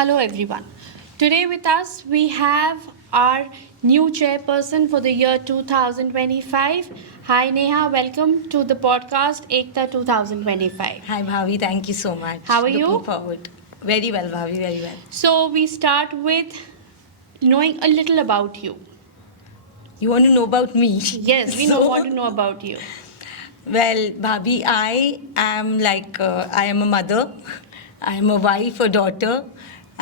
Hello everyone. Today with us we have our new chairperson for the year 2025. Hi Neha, welcome to the podcast Ekta 2025. Hi Bhavi, thank you so much. How are Looking you? forward. Very well, Bhavi, very well. So we start with knowing a little about you. You want to know about me? Yes, we want to know about you. Well, Bhavi, I am a mother, I am a wife, a daughter,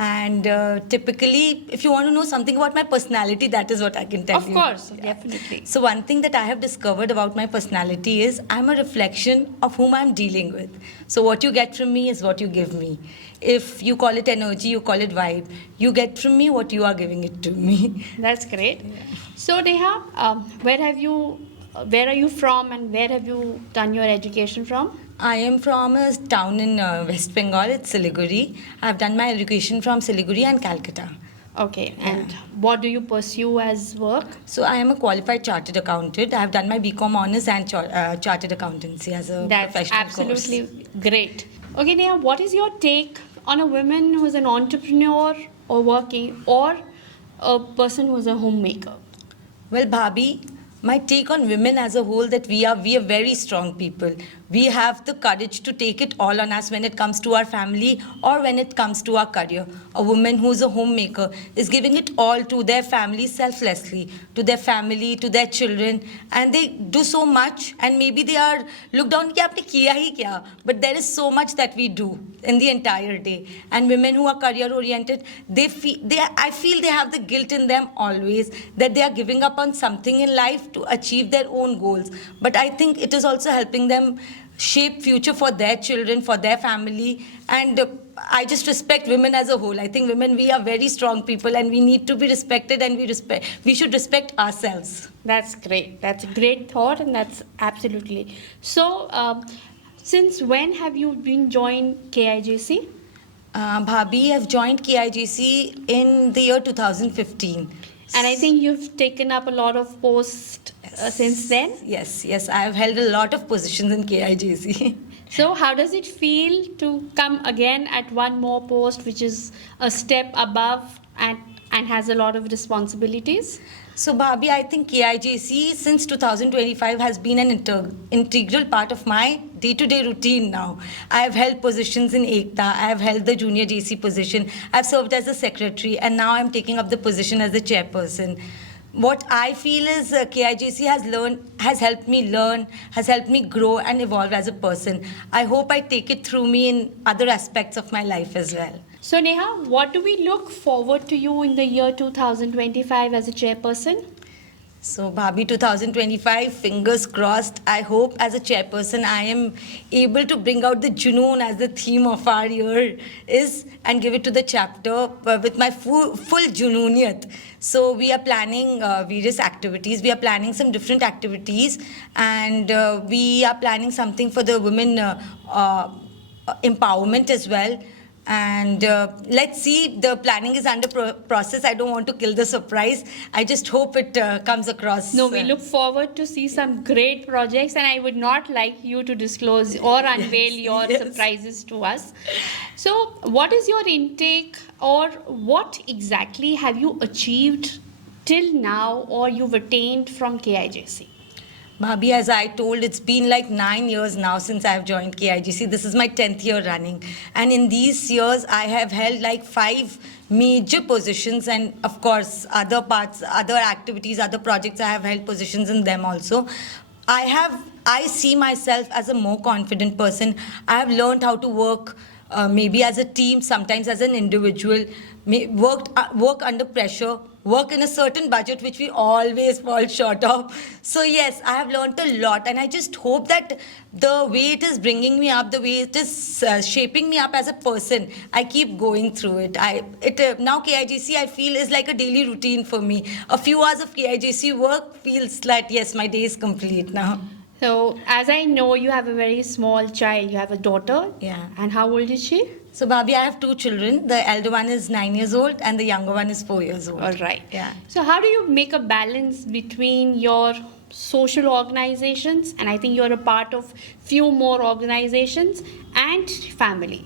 and typically, if you want to know something about my personality, that is what I can tell Of you. course, definitely. So one thing that I have discovered about my personality is I'm a reflection of whom I'm dealing with. So what you get from me is what you give me. If you call it energy, you call it vibe. You get from me what you are giving it to me. That's great. So Neha, where are you from and where have you done your education from? I am from a town in West Bengal. It's Siliguri. I've done my education from Siliguri and Calcutta. Okay, and what do you pursue as work? So I am a qualified chartered accountant. I have done my BCom honors and chartered accountancy as a That's professional absolutely course. great. Okay, Neha, what is your take on a woman who's an entrepreneur or working or a person who's a homemaker? Well, Bhabhi, my take on women as a whole that we are very strong people. We have the courage to take it all on us when it comes to our family or when it comes to our career. A woman who's a homemaker is giving it all to their family selflessly, to their family, to their children, and they do so much. And maybe they are looked down, कि आपने किया ही क्या? But there is so much that we do in the entire day. And women who are career oriented, I feel they have the guilt in them always that they are giving up on something in life to achieve their own goals. But I think it is also helping them shape future for their children, for their family, and I just respect women as a whole. I think women, we are very strong people and we need to be respected, and we should respect ourselves. That's great. That's a great thought, and that's absolutely. So, since when have you been joined KIJC? Bhabhi, I've joined KIJC in the year 2015. And I think you've taken up a lot of posts since then. Yes, I have held a lot of positions in KIJC. So, how does it feel to come again at one more post, which is a step above and has a lot of responsibilities? So, Bhabhi, I think KIJC since 2025 has been an integral part of my day-to-day routine now. I have held positions in Ekta, I have held the junior JC position, I've served as a secretary, and now I'm taking up the position as the chairperson. What I feel is KIJC has helped me learn, has helped me grow and evolve as a person. I hope I take it through me in other aspects of my life as well. So Neha, what do we look forward to you in the year 2025 as a chairperson? So, Bhabhi, 2025, fingers crossed. I hope as a chairperson, I am able to bring out the Junoon as the theme of our year is and give it to the chapter with my full Junooniyat. So, we are planning various activities. We are planning some different activities, and we are planning something for the women empowerment as well. And let's see, the planning is under process. I don't want to kill the surprise. I just hope it comes across. No, we look forward to see some great projects, and I would not like you to disclose or unveil your surprises to us. So, what is your intake, or what exactly have you achieved till now or you've attained from KIJC? Bhabhi, as I told, it's been like 9 years now since I've joined KIJC. This is my 10th year running. And in these years, I have held like 5 major positions, and of course, other parts, other activities, other projects, I have held positions in them also. I see myself as a more confident person. I have learned how to work maybe as a team, sometimes as an individual, work under pressure, work in a certain budget which we always fall short of. So yes, I have learned a lot, and I just hope that the way it is bringing me up, the way it is shaping me up as a person, I keep going through it. Now KIJC, I feel, is like a daily routine for me. A few hours of KIJC work feels like, yes, my day is complete now. So, as I know, you have a very small child. You have a daughter. Yeah. And how old is she? So, Bhabhi, I have 2 children. The elder one is 9 years old and the younger one is 4 years old. All right. Yeah. So, how do you make a balance between your social organizations, and I think you're a part of few more organizations, and family?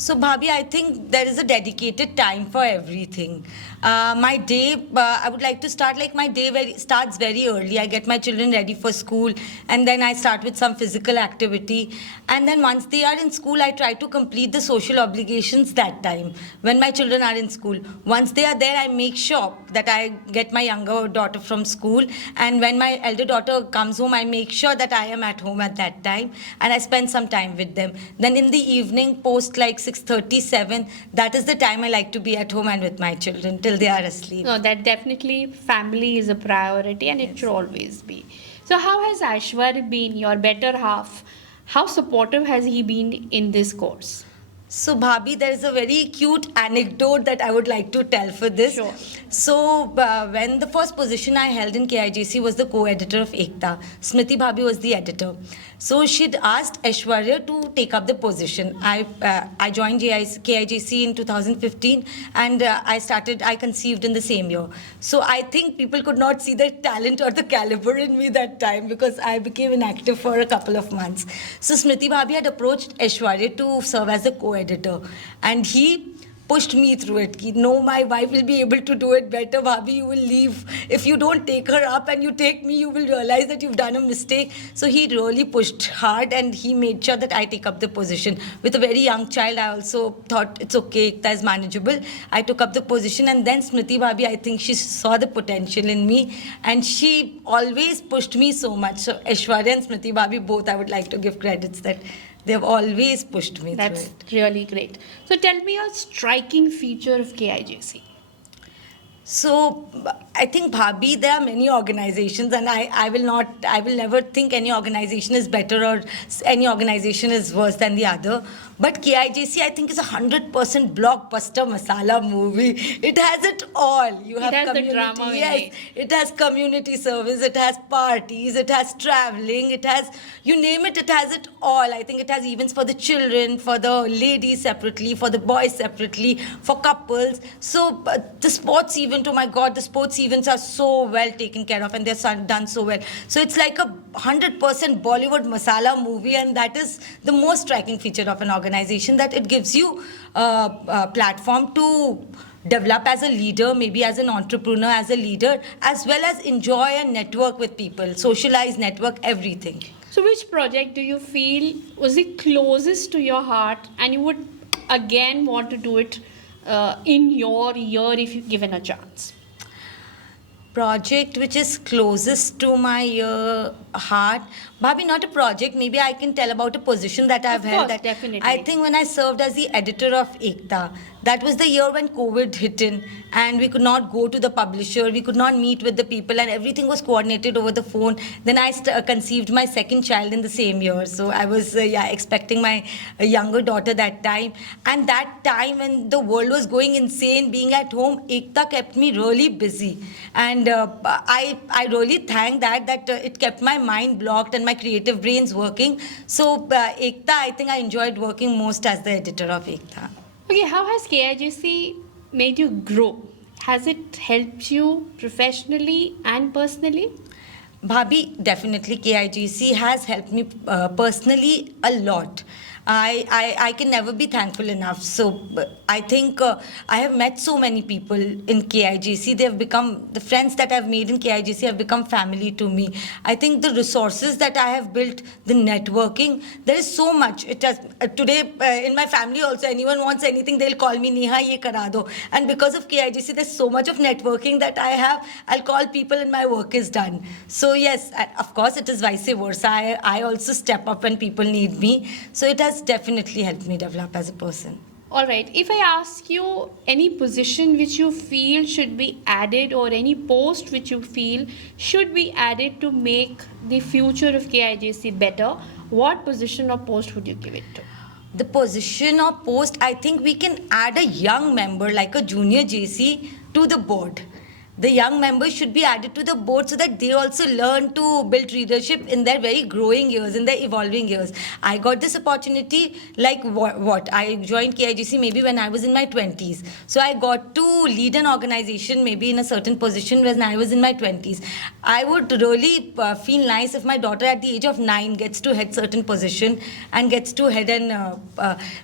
So, Bhabhi, I think there is a dedicated time for everything. My day, I would like to start like my day starts very early. I get my children ready for school, and then I start with some physical activity. And then once they are in school, I try to complete the social obligations that time when my children are in school. Once they are there, I make sure that I get my younger daughter from school. And when my elder daughter comes home, I make sure that I am at home at that time, and I spend some time with them. Then in the evening, post like 6:37, that is the time I like to be at home and with my children till they are asleep. No, that definitely family is a priority and it should always be. So, how has Aishwarya been, your better half? How supportive has he been in this course? So, Bhabhi, there is a very cute anecdote that I would like to tell for this. Sure. So, when the first position I held in KIGC was the co-editor of Ekta, Smriti Bhabhi was the editor. So, she'd asked Aishwarya to take up the position. I joined KIGC in 2015, and I conceived in the same year. So, I think people could not see the talent or the caliber in me that time because I became inactive for a couple of months. So, Smriti Bhabhi had approached Aishwarya to serve as the co-editor, and he pushed me through it. Ki, no, my wife will be able to do it better. Bhabhi, you will leave. If you don't take her up and you take me, you will realize that you've done a mistake. So he really pushed hard and he made sure that I take up the position. With a very young child, I also thought it's okay, Ekta is manageable. I took up the position, and then Smriti Bhabhi, I think she saw the potential in me and she always pushed me so much. So Aishwarya and Smriti Bhabhi, both I would like to give credits that they have always pushed me That's through it. really great. So, tell me a striking feature of KIGC. So I think, Bhabhi, there are many organizations, and I will never think any organization is better or any organization is worse than the other. But KIGC, I think, is 100% blockbuster masala movie. It has it all. You have has the community, drama in yes. it. It has community service. It has parties. It has traveling. It has, you name it. It has it all. I think it has events for the children, for the ladies separately, for the boys separately, for couples. So the sports event, oh my God, the sports events are so well taken care of and they're done so well. So it's like a 100% Bollywood masala movie, and that is the most striking feature of an organization, that it gives you a platform to develop as a leader, maybe as an entrepreneur, as a leader, as well as enjoy and network with people, socialize, network, everything. So, which project do you feel was the closest to your heart and you would again want to do it in your year if you given a chance? Project which is closest to my heart, Bhabhi, not a project, maybe I can tell about a position that I've Of held. course, That definitely. I think when I served as the editor of Ekta, that was the year when COVID hit in and we could not go to the publisher, we could not meet with the people, and everything was coordinated over the phone. Then I conceived my second child in the same year. So I was expecting my younger daughter that time. And that time when the world was going insane, being at home, Ekta kept me really busy. And I really thank that it kept my mind blocked and my creative brains working. So Ekta, I think I enjoyed working most as the editor of Ekta. Okay, how has KIGC made you grow? Has it helped you professionally and personally? Bhabhi, definitely KIGC has helped me personally a lot. I can never be thankful enough. So I think I have met so many people in KIGC. They have become, the friends that I've made in KIGC have become family to me. I think the resources that I have built, the networking, there is so much. It has today in my family also, anyone wants anything, they'll call me, Neha, ye kara do. And because of KIGC, there's so much of networking that I have. I'll call people and my work is done. So yes, of course, it is vice versa. I also step up when people need me. So it has definitely helped me develop as a person. All right, if I ask you any position which you feel should be added or any post which you feel should be added to make the future of KIGC better, what position or post would you give it to? The position or post, I think we can add a young member like a junior JC to the board. the young members should be added to the board so that they also learn to build leadership in their very growing years, in their evolving years. I got this opportunity like what? I joined KIGC maybe when I was in my 20s. So I got to lead an organization maybe in a certain position when I was in my 20s. I would really feel nice if my daughter at the age of 9 gets to head certain position and gets to head an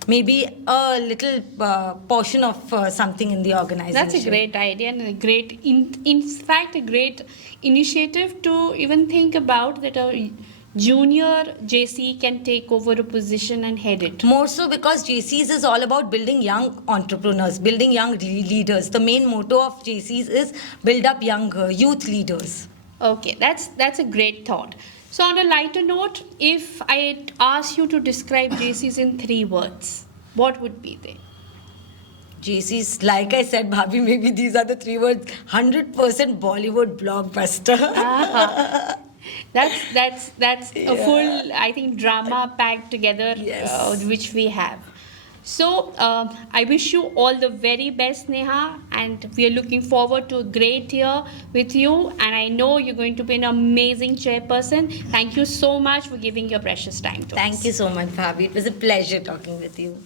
maybe a little portion of something in the organization. That's a great idea and a great, in fact, a great initiative to even think about that a junior JC can take over a position and head it. More so because JCs is all about building young entrepreneurs, building young leaders. The main motto of JCs is build up young youth leaders. Okay, that's a great thought. So on a lighter note, if I ask you to describe JCs in 3 words, what would be they? JCs, like I said, Bhabhi, maybe these are the 3 words. 100% Bollywood blockbuster. That's a full, I think, drama packed together, Yes. which we have. So I wish you all the very best, Neha, and we are looking forward to a great year with you. And I know you're going to be an amazing chairperson. Thank you so much for giving your precious time to us. Thank you so much, Bhabhi. It was a pleasure talking with you.